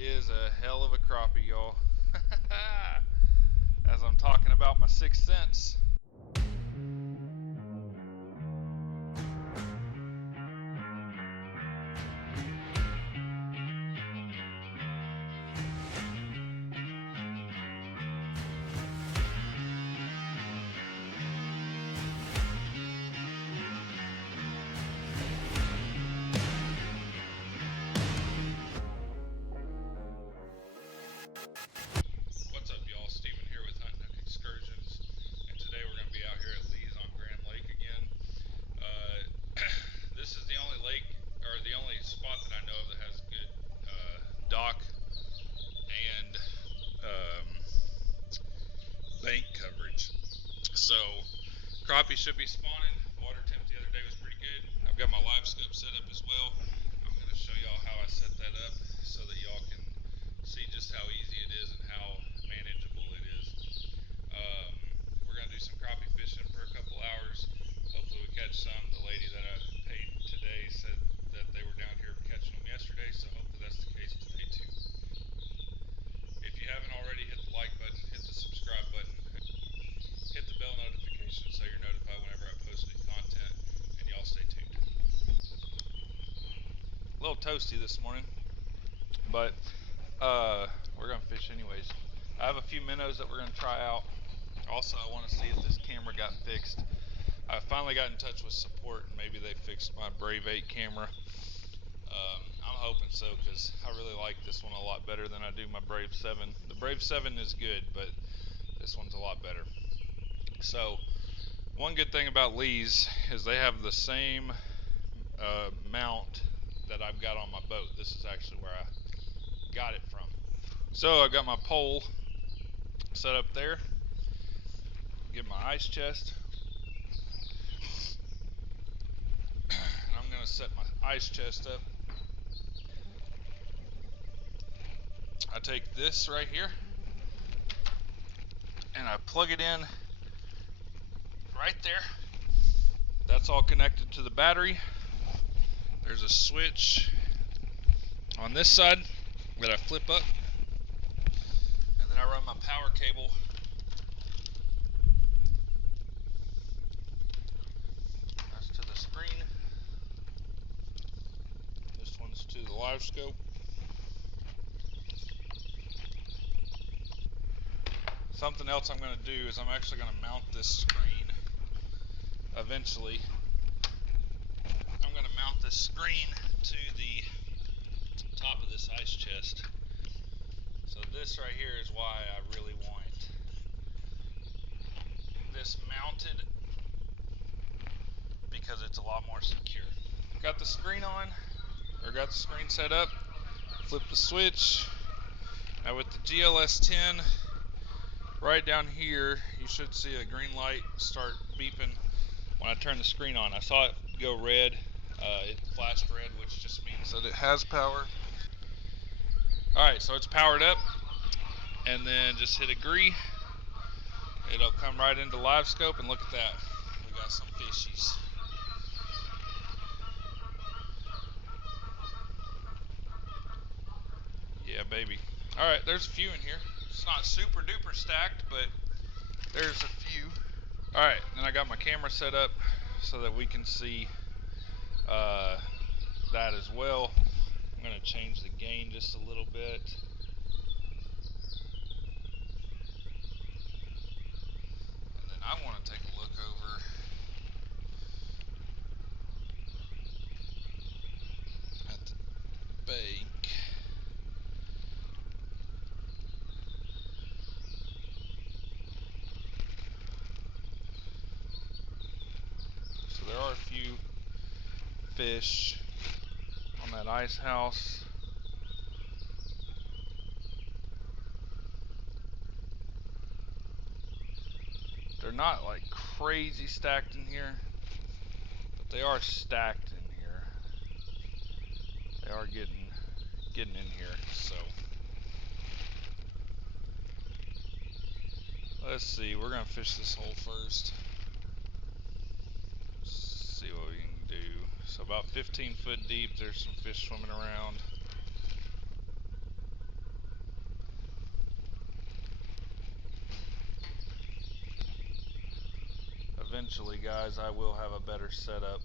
is a hell of a crappie, y'all. As I'm talking about my sixth sense. What's up, y'all? Steven here with Hunt Hook Excursions, and today we're going to be out here at Lee's on Grand Lake again. This is the only lake, or the only spot that I know of that has good dock and bank coverage. So crappie should be spawning. Water temp the other day was pretty good. I've got my Livescope set up as well. I'm going to show y'all how I set that up so that y'all can see just how easy it is and how manageable it is. We're going to do some crappie fishing for a couple hours. Hopefully we catch some. The lady that I paid today said that they were down here catching them yesterday, so hopefully that's the case today too. If you haven't already, hit the like button, hit the subscribe button, hit the bell notification so you're notified whenever I post new content, and y'all stay tuned. A little toasty this morning, but we're going to fish anyways. I have a few minnows that we're going to try out. Also, I want to see if this camera got fixed. I finally got in touch with support, and maybe they fixed my Brave 8 camera. I'm hoping so, because I really like this one a lot better than I do my Brave 7. The Brave 7 is good, but this one's a lot better. So, one good thing about Lee's is they have the same mount that I've got on my boat. This is actually where I got it from. So, I've got my pole set up there. Get my ice chest. And I'm going to set my ice chest up. I take this right here and I plug it in right there. That's all connected to the battery. There's a switch on this side that I flip up, and then I run my power cable that's to the screen. This one's to the Livescope. Something else I'm going to do is I'm actually going to mount this screen eventually. I'm going to mount this screen to the top of this ice chest. So this right here is why I really want this mounted, because it's a lot more secure. Got the screen on, or got the screen set up, flip the switch. Now with the GLS 10, right down here, you should see a green light start beeping when I turn the screen on. I saw it go red. It flashed red, which just means that it has power. Alright, so it's powered up, and then just hit agree. It'll come right into Livescope, and look at that. We got some fishies. Yeah, baby. Alright, there's a few in here. It's not super duper stacked, but there's a few. Alright, then I got my camera set up so that we can see that as well. I'm going to change the gain just a little bit. And then I want to take a look over at the bank. So there are a few fish on that ice house. They're not like crazy stacked in here, but they are stacked in here. They are getting in here. So let's see, we're gonna fish this hole first. See what we can do. So about 15 foot deep, there's some fish swimming around. eventually, guys, I will have a better setup.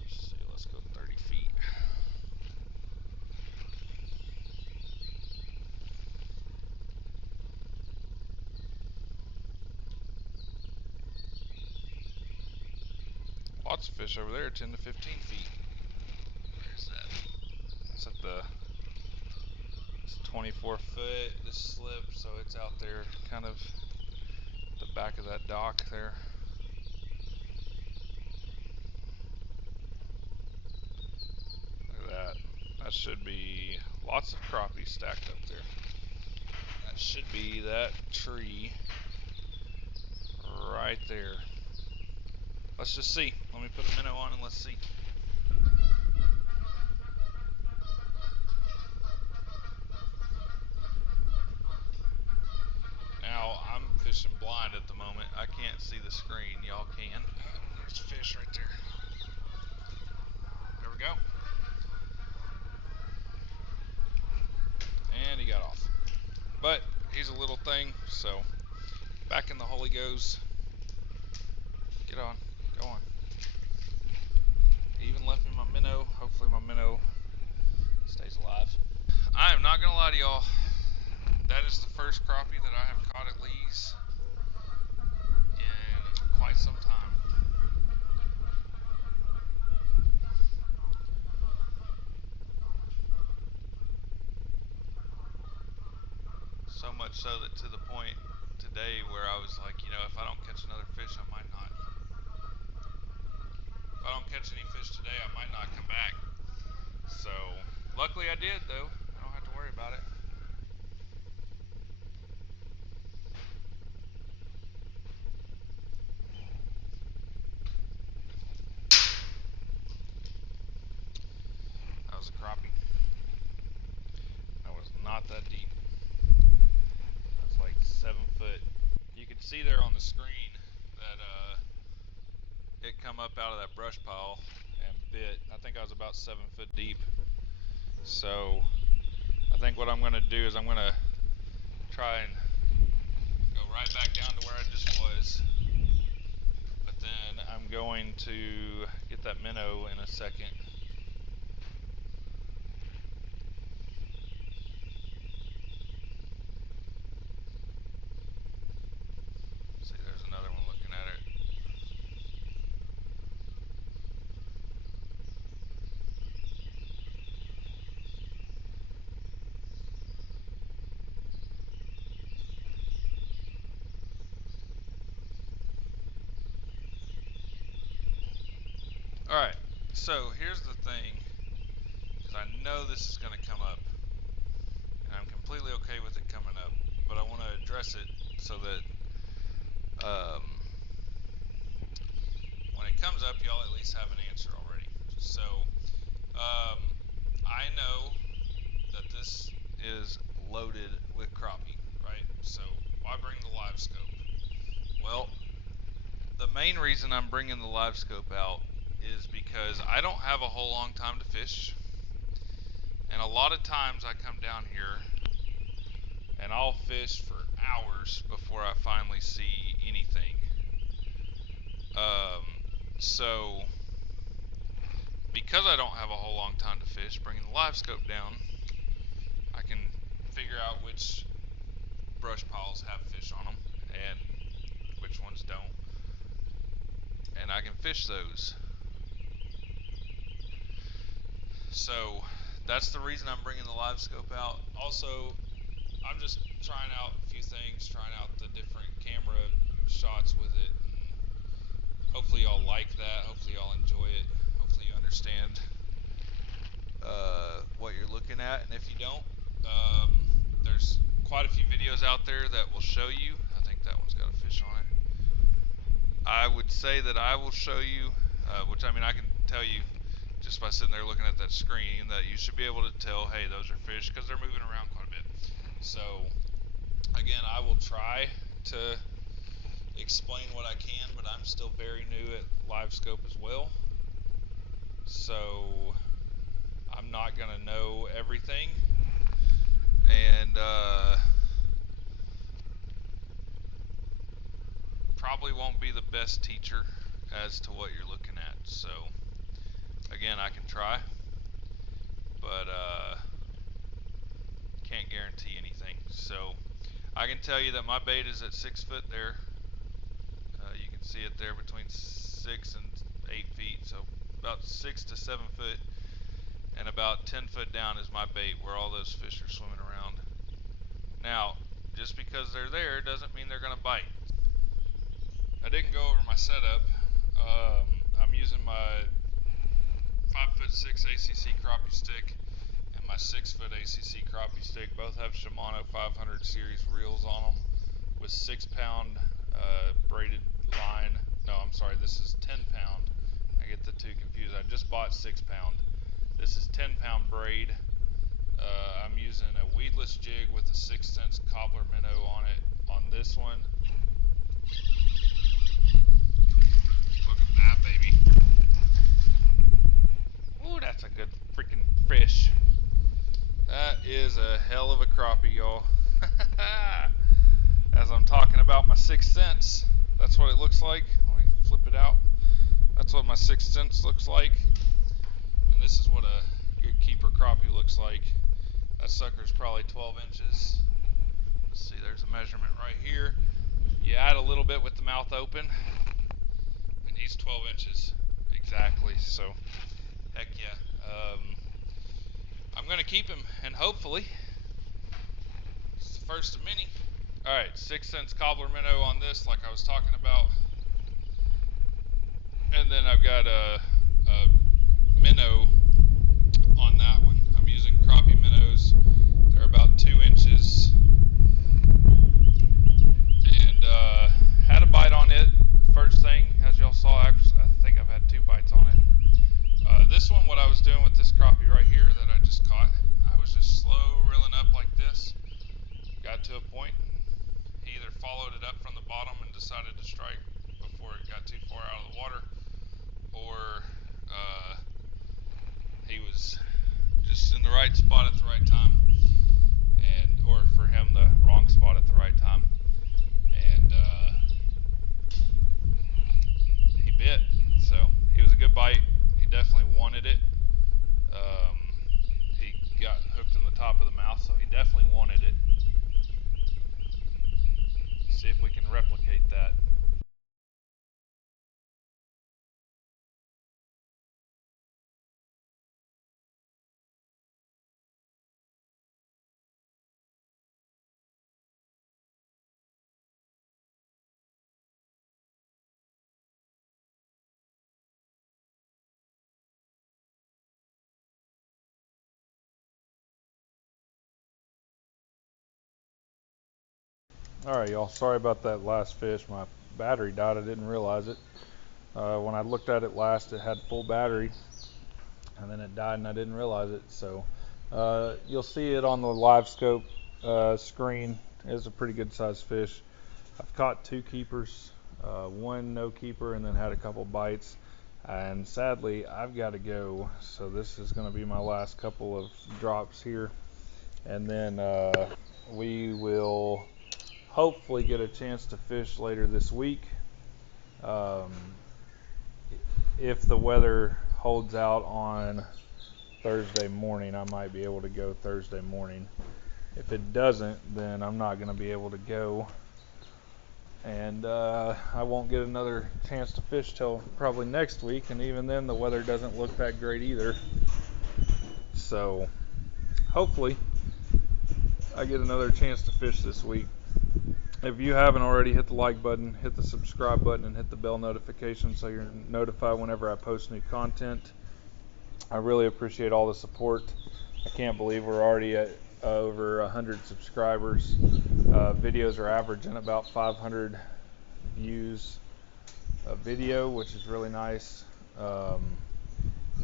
Let's see, let's go 30 feet. Lots of fish over there, 10 to 15 feet. Where's that? It's at it's 24 foot, this slip, so it's out there kind of the back of that dock there. Look at that. That should be lots of crappie stacked up there. That should be that tree right there. Let's just see. Let me put a minnow on and let's see. Now, I'm fishing blind at the moment. I can't see the screen. Y'all can. Oh, there's fish right there. There we go. And he got off. But he's a little thing, so back in the hole he goes. Get on. Go on. He even left me my minnow. Hopefully my minnow stays alive. I am not going to lie to y'all. That is the first crappie that I have caught at Lee's in quite some time. So much so that to the point today where I was like, you know, if I don't catch another fish, I might not. If I don't catch any fish today, I might not come back. So, luckily I did though. I don't have to worry about it. That was a crappie. That was not that deep. That was like 7 foot. You could see there on the screen that it come up out of that brush pile and bit. I think I was about 7 foot deep. So I think what I'm going to do is I'm going to try and go right back down to where I just was. But then I'm going to get that minnow in a second. See, there's another one looking at it. Alright, so here's the thing, because I know this is going to come up, and I'm completely okay with it coming up, but I want to address it so that when it comes up, y'all at least have an answer already. So, I know that this is loaded with crappie, right? So, why bring the Livescope? Well, the main reason I'm bringing the Livescope out is because I don't have a whole long time to fish, and a lot of times I come down here and I'll fish for hours before I finally see anything. So because I don't have a whole long time to fish, bringing the Livescope down, I can figure out which brush piles have fish on them and which ones don't, and I can fish those. So that's the reason I'm bringing the Livescope out. Also, I'm just trying out a few things, trying out the different camera shots with it. Hopefully y'all like that. Hopefully y'all enjoy it. Hopefully you understand what you're looking at. And if you don't, there's quite a few videos out there that will show you. I think that one's got a fish on it. I would say that I will show you, which I mean I can tell you just by sitting there looking at that screen, that you should be able to tell, hey, those are fish, because they're moving around quite a bit. So again, I will try to explain what I can, but I'm still very new at Livescope as well. so I'm not gonna know everything, and probably won't be the best teacher as to what you're looking at. So again, I can try, but can't guarantee anything. So I can tell you that my bait is at 6 foot there. You can see it there between 6 and 8 feet, so about 6 to 7 foot, and about 10 foot down is my bait where all those fish are swimming around. Now, just because they're there doesn't mean they're going to bite. I didn't go over my setup. I'm using my 5'6" ACC crappie stick and my 6 foot ACC crappie stick. Both have Shimano 500 series reels on them with 6-pound braided line. No, I'm sorry, this is 10-pound. I get the two confused. I just bought 6-pound. This is 10-pound braid. I'm using a weedless jig with a 6-cents cobbler minnow on it on this one. Look at that, baby. Ooh, that's a good freaking fish. That is a hell of a crappie, y'all. As I'm talking about my 6 cents, that's what it looks like. Let me flip it out. That's what my 6 cents looks like. And this is what a good keeper crappie looks like. That sucker's probably 12 inches. Let's see, there's a measurement right here. You add a little bit with the mouth open, and he's 12 inches exactly. So, heck yeah. I'm going to keep him, and hopefully, it's the first of many. Alright, 6 cents cobbler minnow on this, like I was talking about. And then I've got a minnow on that one. I'm using crappie minnows. They're about 2 inches. And had a bite on it. First thing, as y'all saw, I think I've had 2 bites on it. This one, what I was doing with this crappie right here that I just caught, I was just slow reeling up like this. Got to a point, and he either followed it up from the bottom and decided to strike before it got too far out of the water, or he was just in the right spot at the right time, and or for him the wrong spot at the right time, and he bit. So he was a good bite. He definitely wanted it. He got hooked in the top of the mouth, so he definitely wanted it. See if we can replicate that. Alright, y'all, sorry about that last fish. My battery died. I didn't realize it. When I looked at it last, it had full battery, and then it died and I didn't realize it. So you'll see it on the Livescope screen. It's a pretty good sized fish. I've caught 2 keepers, 1 no keeper, and then had a couple bites. And sadly, I've got to go. So this is going to be my last couple of drops here. And then we will hopefully get a chance to fish later this week. If the weather holds out on Thursday morning, I might be able to go Thursday morning. If it doesn't, then I'm not going to be able to go, and I won't get another chance to fish till probably next week, and even then the weather doesn't look that great either. So hopefully I get another chance to fish this week. If you haven't already, hit the like button, hit the subscribe button, and hit the bell notification so you're notified whenever I post new content. I really appreciate all the support. I can't believe we're already at over 100 subscribers. Videos are averaging about 500 views a video, which is really nice.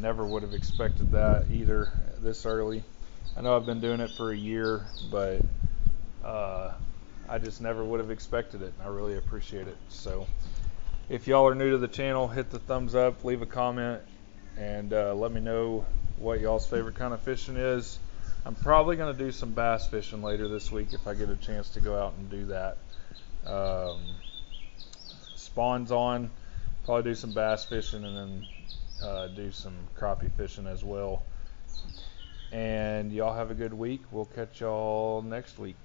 Never would have expected that either this early. I know I've been doing it for a year, but I just never would have expected it, and I really appreciate it. So if y'all are new to the channel, hit the thumbs up, leave a comment, and let me know what y'all's favorite kind of fishing is. I'm probably going to do some bass fishing later this week if I get a chance to go out and do that. Spawn's on, probably do some bass fishing and then do some crappie fishing as well. And y'all have a good week. We'll catch y'all next week.